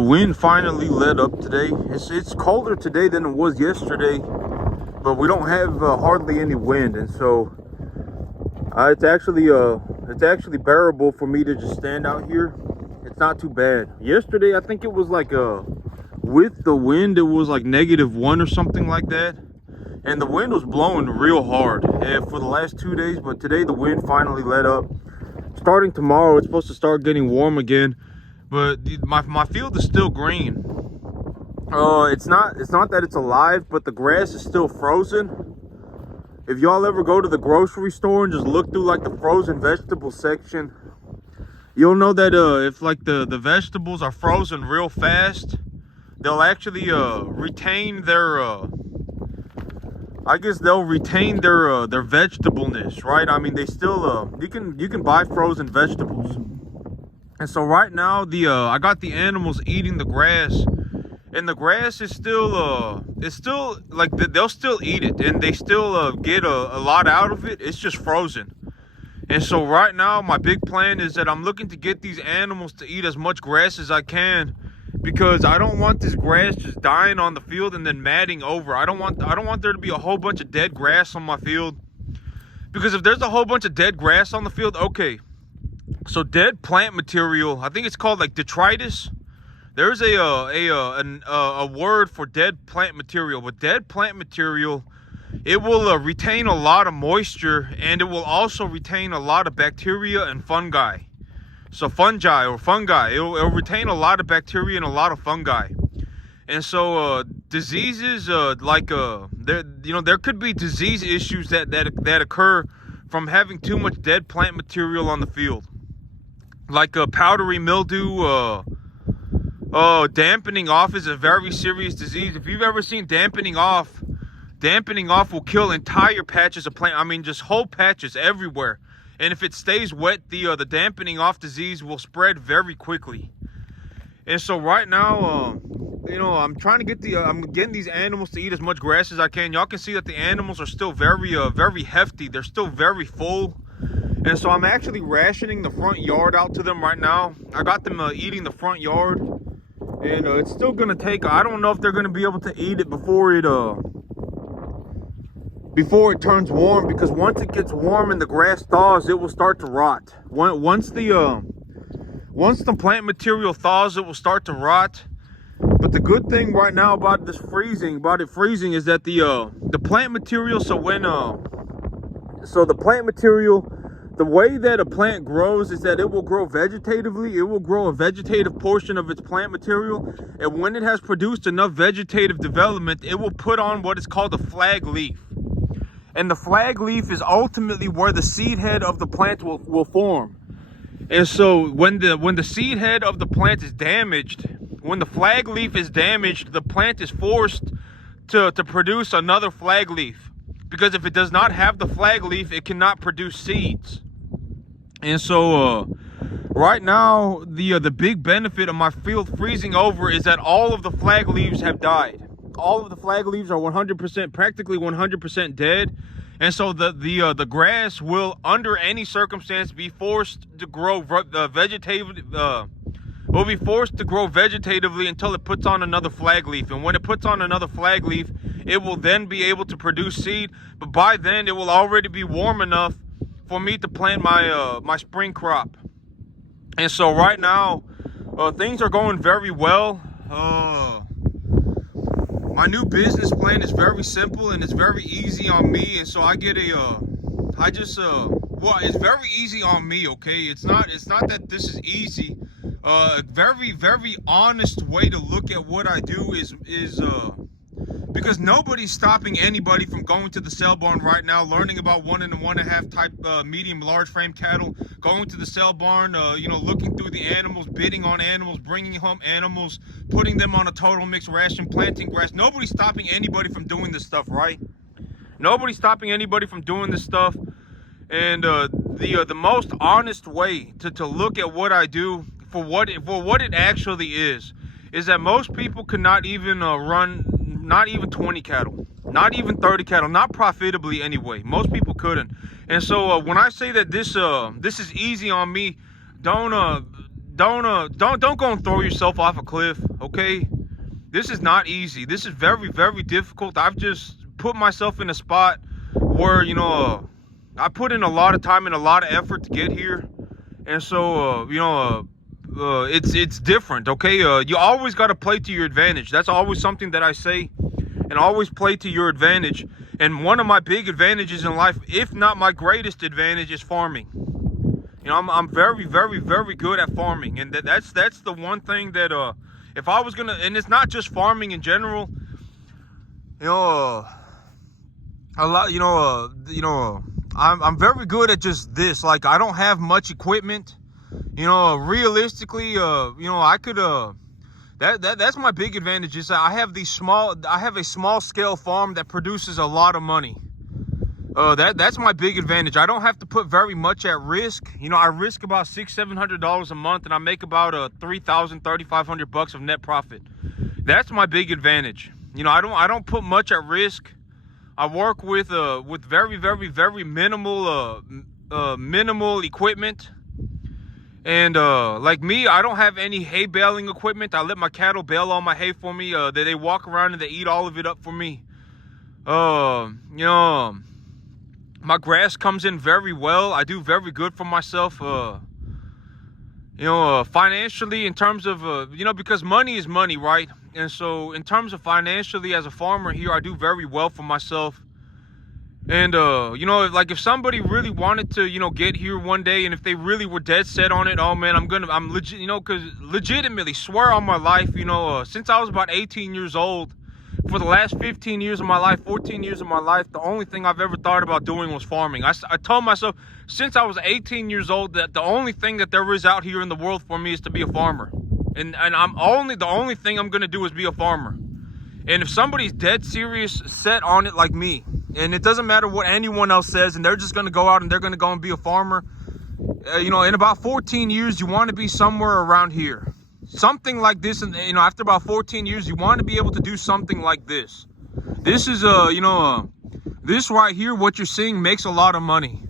the wind finally let up today. It's colder today than it was yesterday, but we don't have hardly any wind, and so it's actually bearable for me to just stand out here. It's not too bad. Yesterday, I think it was like with the wind, it was like -1 or something like that, and the wind was blowing real hard for the last 2 days. But today, the wind finally let up. Starting tomorrow, it's supposed to start getting warm again, but my field is still green. It's not that it's alive, but the grass is still frozen. If y'all ever go to the grocery store and just look through like the frozen vegetable section, you'll know that if like the vegetables are frozen real fast, they'll actually retain their I guess they'll retain their vegetableness, right? I mean, they still you can buy frozen vegetables. And so right now I got the animals eating the grass, and the grass is still it's still like they'll still eat it, and they still get a lot out of it. It's just frozen. And so right now my big plan is that I'm looking to get these animals to eat as much grass as I can, because I don't want this grass just dying on the field and then matting over. I don't want there to be a whole bunch of dead grass on my field, because if there's a whole bunch of dead grass on the field, okay, so dead plant material, I think it's called like detritus. There's a word for dead plant material, but dead plant material, it will retain a lot of moisture, and it will also retain a lot of bacteria and fungi. So fungi, it'll retain a lot of bacteria and a lot of fungi. And so diseases there could be disease issues that occur from having too much dead plant material on the field, like powdery mildew. Dampening off is a very serious disease. If you've ever seen dampening off will kill entire patches of plant. I mean, just whole patches everywhere. And if it stays wet, the dampening off disease will spread very quickly. And so right now, I'm trying to get I'm getting these animals to eat as much grass as I can. Y'all can see that the animals are still very hefty. They're still very full. And so I'm actually rationing the front yard out to them right now. I got them eating the front yard. And it's still gonna take, I don't know if they're gonna be able to eat it before it turns warm, because once it gets warm and the grass thaws, it will start to rot. Once the plant material thaws, it will start to rot. But the good thing right now about it freezing is that the plant material, the way that a plant grows is that it will grow vegetatively. It will grow a vegetative portion of its plant material, and when it has produced enough vegetative development, it will put on what is called a flag leaf. And the flag leaf is ultimately where the seed head of the plant will form. And so when the seed head of the plant is damaged, when the flag leaf is damaged, the plant is forced to produce another flag leaf, because if it does not have the flag leaf, it cannot produce seeds. And so right now, the big benefit of my field freezing over is that all of the flag leaves have died. All of the flag leaves are practically 100% dead. And so the grass will, under any circumstance, be forced to grow will be forced to grow vegetatively until it puts on another flag leaf. And when it puts on another flag leaf, it will then be able to produce seed. But by then, it will already be warm enough for me to plant my spring crop. And so right now, things are going very well. My new business plan is very simple and it's very easy on me. And so I get it's very easy on me, okay? It's not that this is easy. A very, very honest way to look at what I do is because nobody's stopping anybody from going to the sale barn right now, learning about 1 and 1.5 type medium large frame cattle, going to the sale barn, looking through the animals, bidding on animals, bringing home animals, putting them on a total mixed ration, planting grass. Nobody's stopping anybody from doing this stuff, right? Nobody's stopping anybody from doing this stuff. And the most honest way to look at what I do for what it actually is that most people could not even run not even 20 cattle, not even 30 cattle, not profitably anyway. Most people couldn't. And so when I say that this is easy on me, don't don't go and throw yourself off a cliff, okay? This is not easy. This is very, very difficult. I've just put myself in a spot where, I put in a lot of time and a lot of effort to get here. And so, it's different, okay? You always got to play to your advantage. That's always something that I say, and always play to your advantage. And one of my big advantages in life, if not my greatest advantage, is farming. I'm very, very, very good at farming, and that's the one thing that if I was gonna, and it's not just farming in general, a lot, I'm very good at just this. Like, I don't have much equipment, realistically, I could that's my big advantage, is that I have a small scale farm that produces a lot of money. That's my big advantage. I don't have to put very much at risk. I risk about $600-700 a month, and I make about $3,000-3,500 of net profit. That's my big advantage. I don't put much at risk. I work with very, very, very minimal equipment. And like me, I don't have any hay baling equipment. I let my cattle bale all my hay for me. They walk around and they eat all of it up for me. My grass comes in very well. I do very good for myself. Financially, in terms of, because money is money, right? And so in terms of financially, as a farmer here, I do very well for myself. And, if somebody really wanted to, get here one day, and if they really were dead set on it, oh man, I'm legit, because legitimately swear on my life, since I was about 18 years old, for the last 15 years of my life, 14 years of my life, the only thing I've ever thought about doing was farming. I told myself since I was 18 years old that the only thing that there is out here in the world for me is to be a farmer. And the only thing I'm going to do is be a farmer. And if somebody's dead serious set on it like me, and it doesn't matter what anyone else says, and they're just going to go out and they're going to go and be a farmer, in about 14 years, you want to be somewhere around here. Something like this, and after about 14 years, you want to be able to do something like this. This is this right here, what you're seeing, makes a lot of money.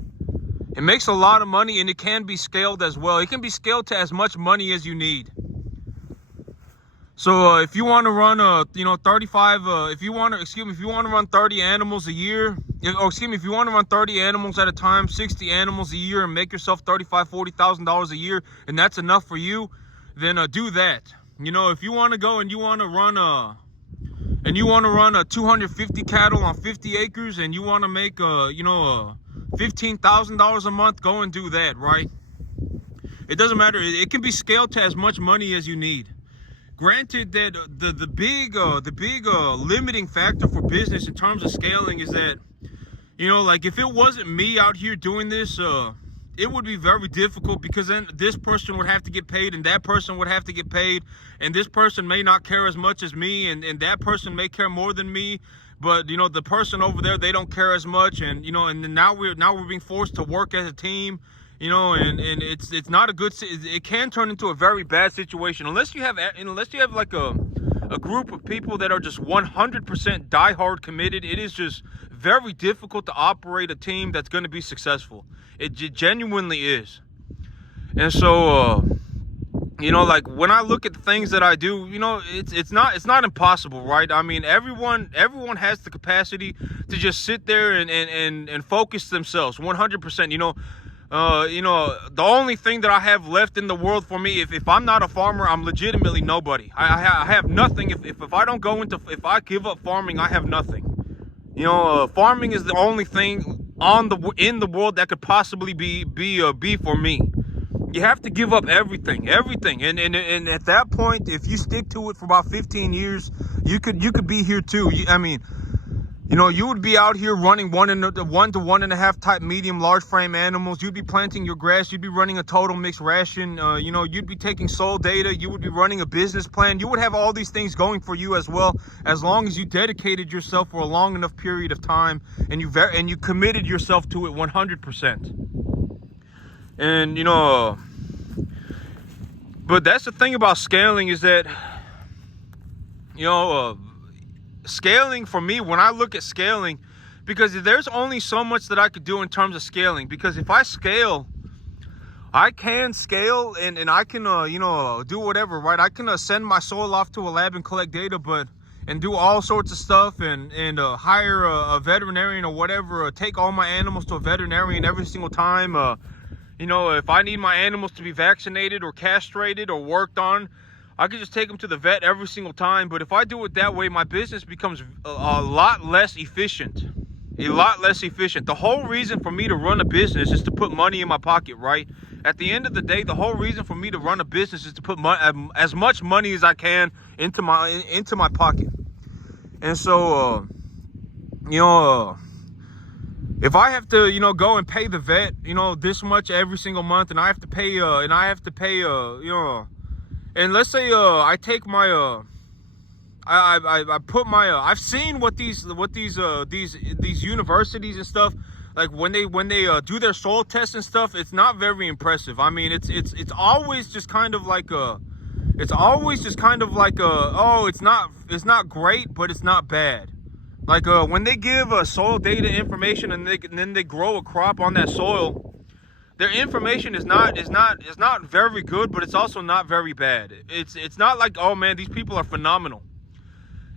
It makes a lot of money, and it can be scaled as well. It can be scaled to as much money as you need. So if you want to run 35, if you want to run 30 animals a year, if you want to run 30 animals at a time, 60 animals a year, and make yourself $35,000-$40,000 a year, and that's enough for you, then do that. If you want to go and you want to run 250 cattle on 50 acres, and you want to make $15,000 a month, go and do that, right? It doesn't matter. It can be scaled to as much money as you need. Granted that the big limiting factor for business in terms of scaling is that, if it wasn't me out here doing this, it would be very difficult, because then this person would have to get paid, and that person would have to get paid, and this person may not care as much as me, and that person may care more than me, but the person over there, they don't care as much, and and now we're being forced to work as a team, and it's not a good. It can turn into a very bad situation unless you have like a group of people that are just 100% diehard committed. It is just very difficult to operate a team that's going to be successful. It genuinely is. And so, like when I look at the things that I do, it's not impossible, right? I mean, everyone has the capacity to just sit there and focus themselves 100%. The only thing that I have left in the world for me, if I'm not a farmer, I'm legitimately nobody. I have nothing. If I don't go into, if I give up farming, I have nothing. Farming is the only thing in the world that could possibly be for me. You have to give up everything, and at that point, if you stick to it for about 15 years, you could be here too. You would be out here running 1 to 1.5 type medium large frame animals. You'd be planting your grass. You'd be running a total mixed ration. You'd be taking soil data. You would be running a business plan. You would have all these things going for you as well, as long as you dedicated yourself for a long enough period of time, and you committed yourself to it 100%. And but that's the thing about scaling, is that scaling for me, when I look at scaling, because there's only so much that I could do in terms of scaling, because if I scale, I can scale and I can, do whatever, right? I can send my soil off to a lab and collect data, and do all sorts of stuff and hire a veterinarian or whatever, take all my animals to a veterinarian every single time. If I need my animals to be vaccinated or castrated or worked on, I could just take them to the vet every single time. But if I do it that way, my business becomes a lot less efficient. A lot less efficient. The whole reason for me to run a business is to put money in my pocket, right? At the end of the day, the whole reason for me to run a business is to put as much money as I can into my pocket. And so, if I have to, go and pay the vet, this much every single month, and I have to pay, and let's say I take my I put my I've seen what these universities and stuff, like when they do their soil tests and stuff, it's not very impressive. I mean, it's always just kind of like oh, it's not great, but it's not bad. Like when they give soil data information and then they grow a crop on that soil, their information is not very good, but it's also not very bad. It's not like, oh man, these people are phenomenal.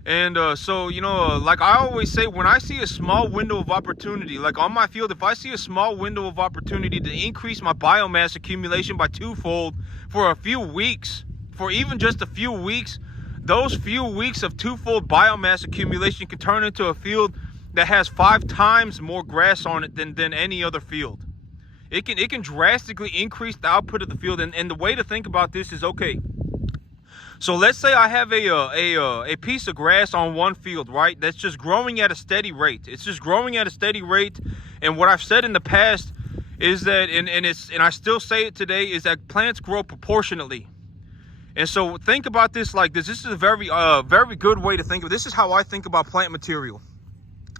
And so, like I always say, when I see a small window of opportunity, like on my field, if I see a small window of opportunity to increase my biomass accumulation by twofold for a few weeks, for even just a few weeks, those few weeks of twofold biomass accumulation can turn into a field that has 5 times more grass on it than any other field. It can drastically increase the output of the field. And the way to think about this is, okay, so let's say I have a piece of grass on one field, right? That's just growing at a steady rate. It's just growing at a steady rate. And what I've said in the past is that, and I still say it today, is that plants grow proportionately. And so think about this like this. This is a very good way to think of it. This is how I think about plant material.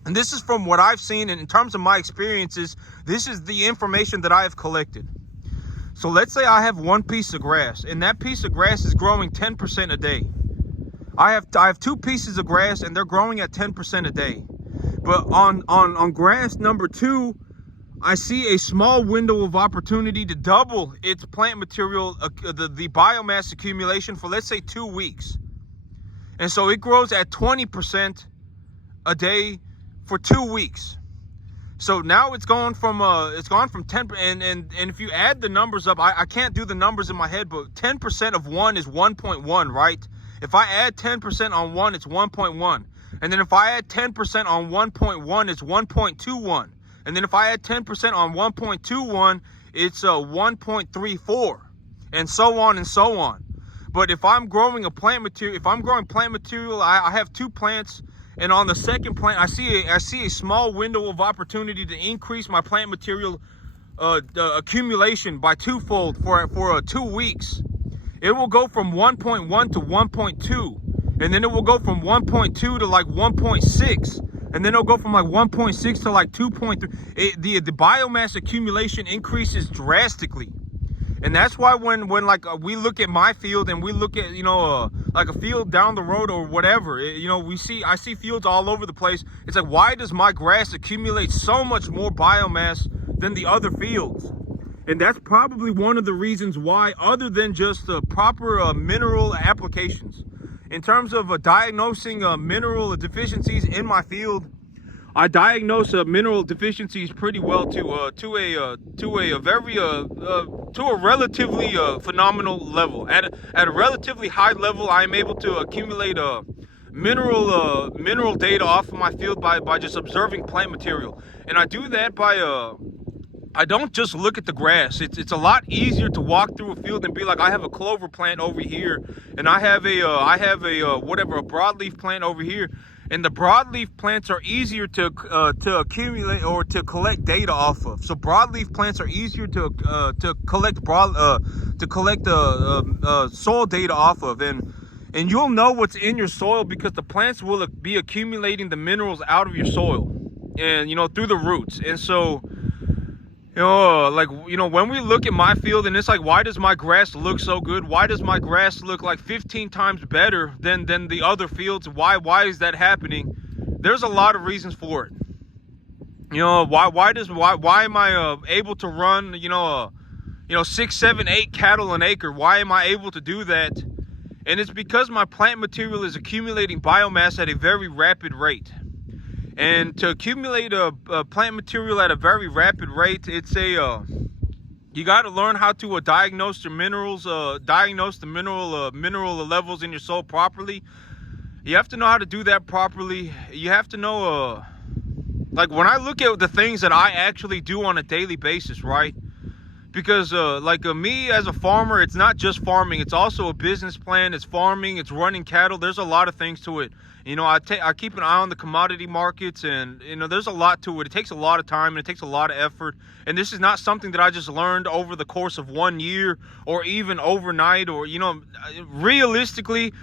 And this is from what I've seen, and in terms of my experiences, this is the information that I have collected. So let's say I have one piece of grass, and that piece of grass is growing 10% a day. I have 2 pieces of grass, and they're growing at 10% a day. But on grass number 2, I see a small window of opportunity to double its plant material, the biomass accumulation for, let's say, 2 weeks. And so it grows at 20% a day for 2 weeks. So now it's gone from 10, and if you add the numbers up, I can't do the numbers in my head, but 10% of 1 is 1.1, right? If I add 10% on 1, it's 1.1. And then if I add 10% on 1.1, it's 1.21. And then if I add 10% on 1.21, it's 1.34, and so on and so on. But if I'm growing plant material, I have 2 plants. And on the second plant, I see a small window of opportunity to increase my plant material accumulation by twofold for 2 weeks. It will go from 1.1 to 1.2, and then it will go from 1.2 to like 1.6, and then it'll go from like 1.6 to like 2.3. The biomass accumulation increases drastically. And that's why when like we look at my field and we look at, like a field down the road or whatever, I see fields all over the place. It's like, why does my grass accumulate so much more biomass than the other fields? And that's probably one of the reasons why, other than just proper mineral applications. In terms of diagnosing mineral deficiencies in my field, I diagnose mineral deficiencies pretty well to a relatively phenomenal level. At a relatively high level, I am able to accumulate mineral data off of my field by just observing plant material, and I do that by I don't just look at the grass. It's a lot easier to walk through a field and be like, I have a clover plant over here, and I have a broadleaf plant over here. And the broadleaf plants are easier to accumulate or to collect data off of. So broadleaf plants are easier to collect soil data off of, and you'll know what's in your soil because the plants will be accumulating the minerals out of your soil, and through the roots. And so when we look at my field and it's like, why does my grass look so good? Why does my grass look like 15 times better than the other fields? Why is that happening? There's a lot of reasons for it. Why am I able to run, 6, 7, 8 cattle an acre. Why am I able to do that? And it's because my plant material is accumulating biomass at a very rapid rate. And to accumulate a plant material at a very rapid rate, it's you got to learn how to diagnose the minerals, diagnose the mineral levels in your soil properly. You have to know how to do that properly. You have to know, like when I look at the things that I actually do on a daily basis, right? Because me as a farmer, it's not just farming, it's also a business plan. It's farming, it's running cattle. There's a lot of things to it. I keep an eye on the commodity markets, and there's a lot to it. It takes a lot of time and it takes a lot of effort. And this is not something that I just learned over the course of 1 year or even overnight. Or realistically,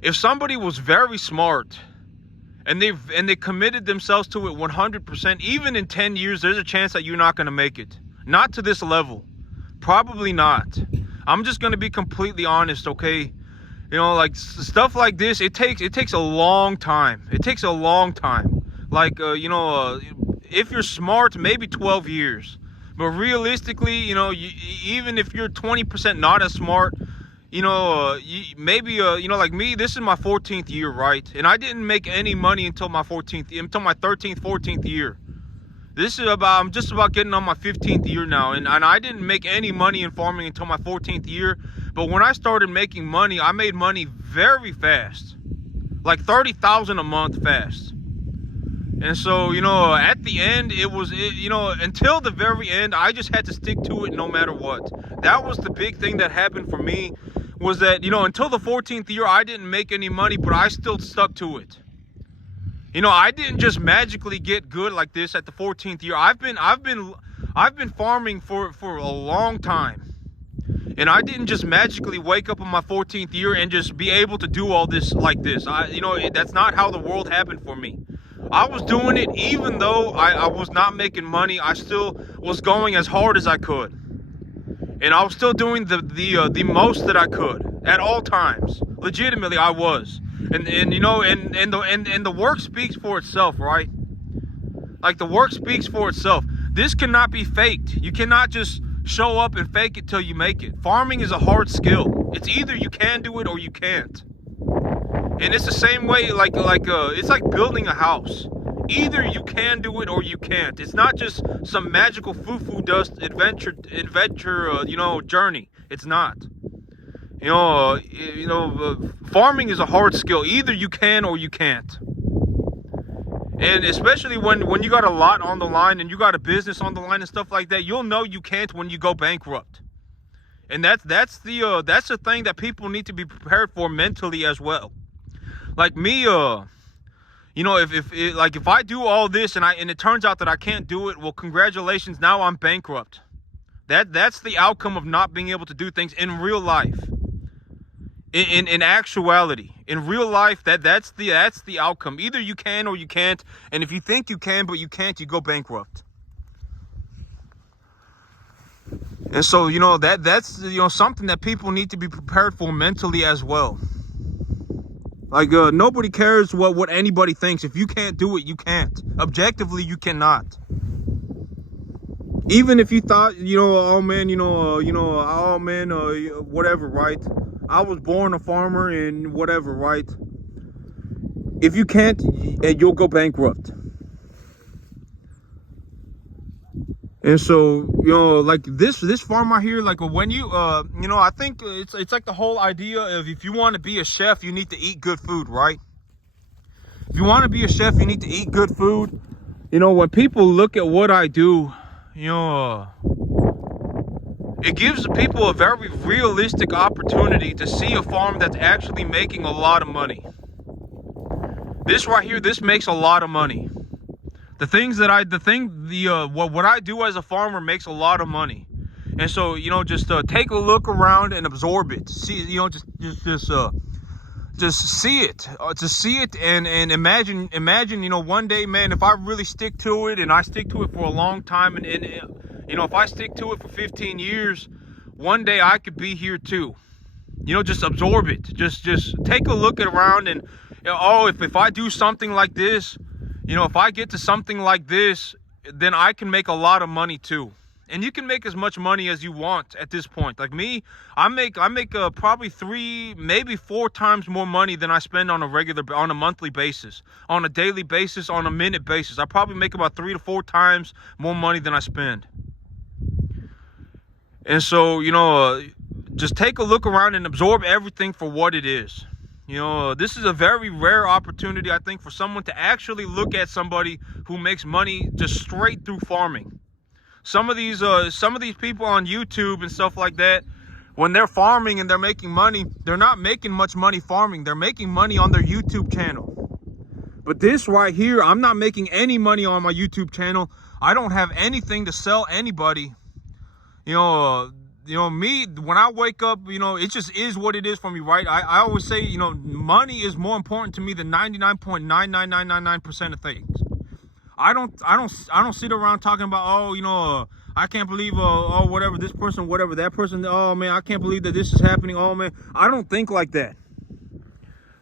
if somebody was very smart and they committed themselves to it 100%, even in 10 years, there's a chance that you're not going to make it. Not to this level. Probably not. I'm just going to be completely honest, okay? Like stuff like this, it takes a long time. It takes a long time. Like, if you're smart, maybe 12 years. But realistically, even if you're 20% not as smart, maybe, like me, this is my 14th year, right? And I didn't make any money until my 13th, 14th year. I'm just about getting on my 15th year now, and I didn't make any money in farming until my 14th year. But when I started making money, I made money very fast, like $30,000 a month fast. And so, at the end, until the very end, I just had to stick to it no matter what. That was the big thing that happened for me, was that, until the 14th year, I didn't make any money, but I still stuck to it. I didn't just magically get good like this at the 14th year. I've been farming for a long time. And I didn't just magically wake up on my 14th year and just be able to do all this like this. That's not how the world happened for me. I was doing it even though I was not making money. I still was going as hard as I could. And I was still doing the most that I could at all times. Legitimately, I was. And the work speaks for itself, right? Like, the work speaks for itself. This cannot be faked. You cannot just show up and fake it till you make it. Farming is a hard skill. It's either you can do it or you can't. And it's the same way, it's like building a house. Either you can do it or you can't. It's not just some magical foo-foo dust adventure, journey. It's not. Farming is a hard skill. Either you can or you can't. And especially when you got a lot on the line and you got a business on the line and stuff like that, you'll know you can't when you go bankrupt. And that's the thing that people need to be prepared for mentally as well. Like me, if I do all this and it turns out that I can't do it, well, congratulations, now I'm bankrupt. That's the outcome of not being able to do things in real life. In actuality, in real life, that's the outcome. Either you can or you can't, and if you think you can but you can't, you go bankrupt. And so that's something that people need to be prepared for mentally as well. Like, nobody cares what anybody thinks. If you can't do it, you can't. Objectively, you cannot. Even if you thought, whatever, right? I was born a farmer and whatever, right? If you can't, you'll go bankrupt. And so, like this farm out here, like when you, I think it's like the whole idea of, if you want to be a chef, you need to eat good food, right? If you want to be a chef, you need to eat good food. When people look at what I do, it gives the people a very realistic opportunity to see a farm that's actually making a lot of money. This right here, this makes a lot of money. What I do as a farmer makes a lot of money. And so, just take a look around and absorb it. See, just see it. To see it and imagine, one day, man, if I really stick to it and I stick to it for a long time and if I stick to it for 15 years, one day I could be here too. Just absorb it. Just take a look around and, if I do something like this, if I get to something like this, then I can make a lot of money too. And you can make as much money as you want at this point. Like me, I make probably 3, maybe 4 times more money than I spend on a monthly basis, on a daily basis, on a minute basis. I probably make about 3 to 4 times more money than I spend. And so, just take a look around and absorb everything for what it is. This is a very rare opportunity, I think, for someone to actually look at somebody who makes money just straight through farming. Some of these people on YouTube and stuff like that, when they're farming and they're making money, they're not making much money farming. They're making money on their YouTube channel. But this right here, I'm not making any money on my YouTube channel. I don't have anything to sell anybody. Me, when I wake up, it just is what it is for me, right? I always say, money is more important to me than 99.99999% of things. I don't sit around talking about, I can't believe, whatever this person, whatever that person, oh man, I can't believe that this is happening. Oh man, I don't think like that.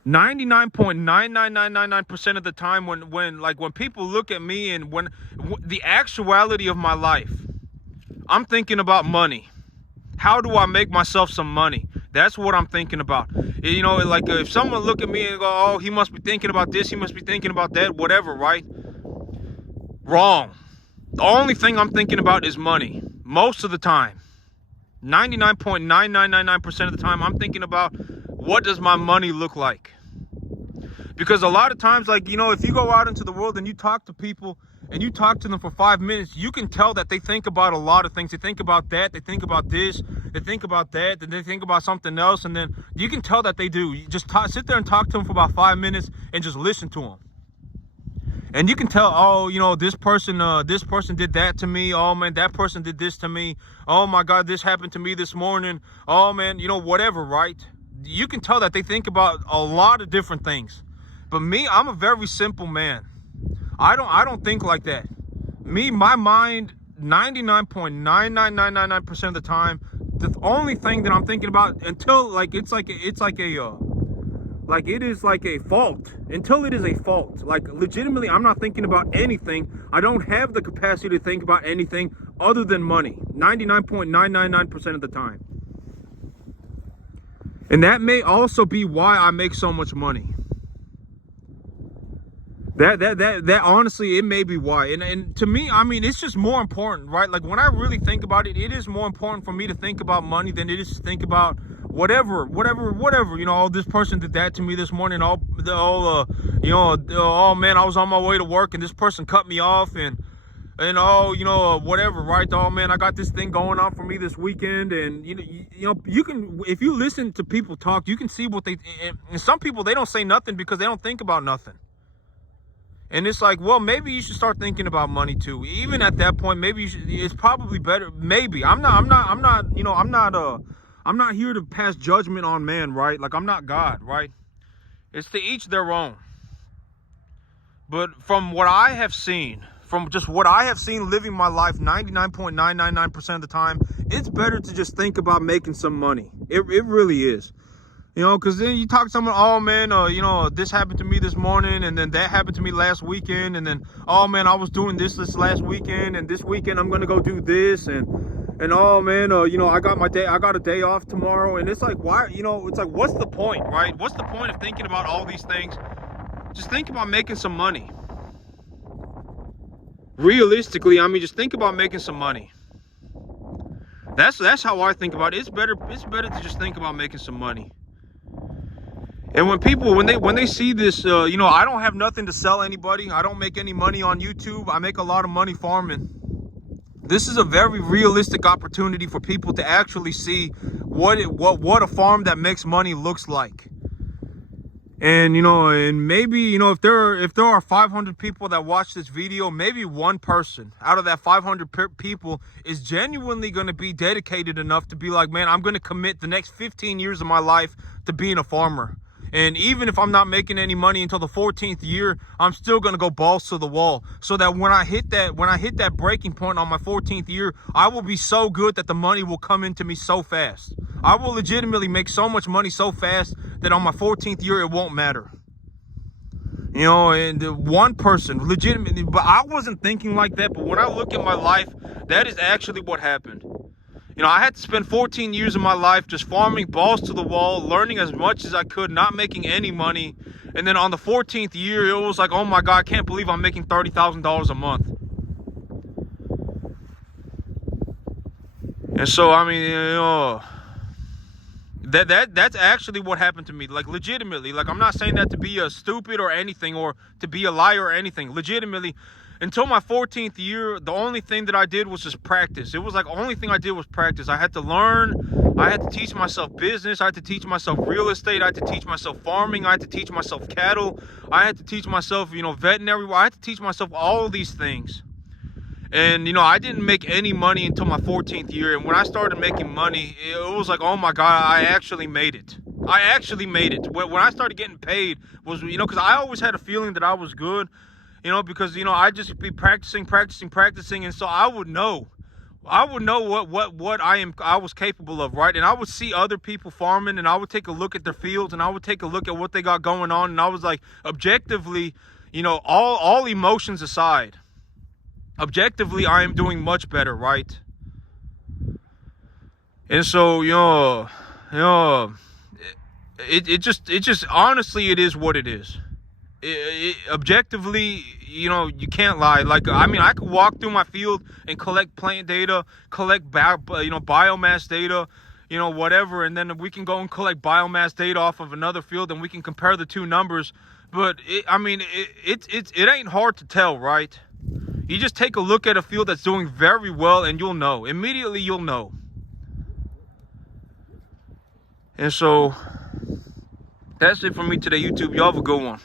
99.99999% of the time when people look at me and when the actuality of my life, I'm thinking about money. How do I make myself some money? That's what I'm thinking about. Like if someone look at me and go, oh, he must be thinking about this, he must be thinking about that, whatever, right? Wrong. The only thing I'm thinking about is money. Most of the time. 99.9999% of the time, I'm thinking about what does my money look like? Because a lot of times, if you go out into the world and you talk to people and you talk to them for 5 minutes, you can tell that they think about a lot of things. They think about that, they think about this, they think about that, then they think about something else, and then you can tell that they do. You just sit there and talk to them for about 5 minutes and just listen to them. And you can tell, oh, this person did that to me. Oh man, that person did this to me. Oh my God, this happened to me this morning. Oh man, whatever, right? You can tell that they think about a lot of different things. But me, I'm a very simple man. I don't think like that. Me, my mind, 99.99999% of the time, the only thing that I'm thinking about until it is like a fault. Until it is a fault. Legitimately, I'm not thinking about anything. I don't have the capacity to think about anything other than money. 99.999% of the time. And that may also be why I make so much money. That honestly, it may be why. And to me, it's just more important, right? Like when I really think about it, it is more important for me to think about money than it is to think about whatever. Oh, this person did that to me this morning. Oh man, I was on my way to work and this person cut me off and whatever, right? Oh man, I got this thing going on for me this weekend. And you can, if you listen to people talk, you can see what and some people, they don't say nothing because they don't think about nothing. And it's like, well, maybe you should start thinking about money too. Even at that point, maybe you should, it's probably better. Maybe I'm not here to pass judgment on man, right? Like I'm not God, right? It's to each their own. But from what I have seen, living my life 99.999% of the time, it's better to just think about making some money. It really is. Because then you talk to someone, oh man, this happened to me this morning, and then that happened to me last weekend, and then, oh man, I was doing this last weekend, and this weekend I'm gonna go do this, and oh man, I got a day off tomorrow, and it's like, why, it's like, what's the point, right? What's the point of thinking about all these things? Just think about making some money. Realistically, just think about making some money. That's how I think about it. It's better to just think about making some money. And when people, when they see this, I don't have nothing to sell anybody. I don't make any money on YouTube. I make a lot of money farming. This is a very realistic opportunity for people to actually see what a farm that makes money looks like. And and maybe if there are 500 people that watch this video, maybe one person out of that 500 people is genuinely going to be dedicated enough to be like, man, I'm going to commit the next 15 years of my life to being a farmer. And even if I'm not making any money until the 14th year, I'm still going to go balls to the wall, so that when I hit that breaking point on my 14th year, I will be so good that the money will come into me so fast. I will legitimately make so much money so fast that on my 14th year, it won't matter. You know, and one person, legitimately, but I wasn't thinking like that. But when I look at my life, that is actually what happened. You know, I had to spend 14 years of my life just farming balls to the wall, learning as much as I could, not making any money. And then on the 14th year, it was like, oh my God, I can't believe I'm making $30,000 a month. And so, I mean, you know, that's actually what happened to me. Like, legitimately. Like, I'm not saying that to be a stupid or anything, or to be a liar or anything. Legitimately, until my 14th year, the only thing that I did was just practice. It was like, the only thing I did was practice. I had to learn. I had to teach myself business. I had to teach myself real estate. I had to teach myself farming. I had to teach myself cattle. I had to teach myself, you know, veterinary. I had to teach myself all of these things. And, you know, I didn't make any money until my 14th year. And when I started making money, it was like, oh my God, I actually made it. I actually made it. When I started getting paid was, you know, because I always had a feeling that I was good, you know, because, you know, I'd just be practicing. And so I would know what I was capable of, right? And I would see other people farming, and I would take a look at their fields, and I would take a look at what they got going on. And I was like, objectively, you know, all emotions aside, objectively, I am doing much better, right? And so, it just honestly, it is what it is. Objectively, you know, you can't lie. Like, I mean, I could walk through my field and collect plant data, collect biomass data, you know, whatever, and then we can go and collect biomass data off of another field, and we can compare the two numbers. But it ain't hard to tell, right? You just take a look at a field that's doing very well, and you'll know. Immediately, you'll know. And so, that's it for me today, YouTube. Y'all have a good one.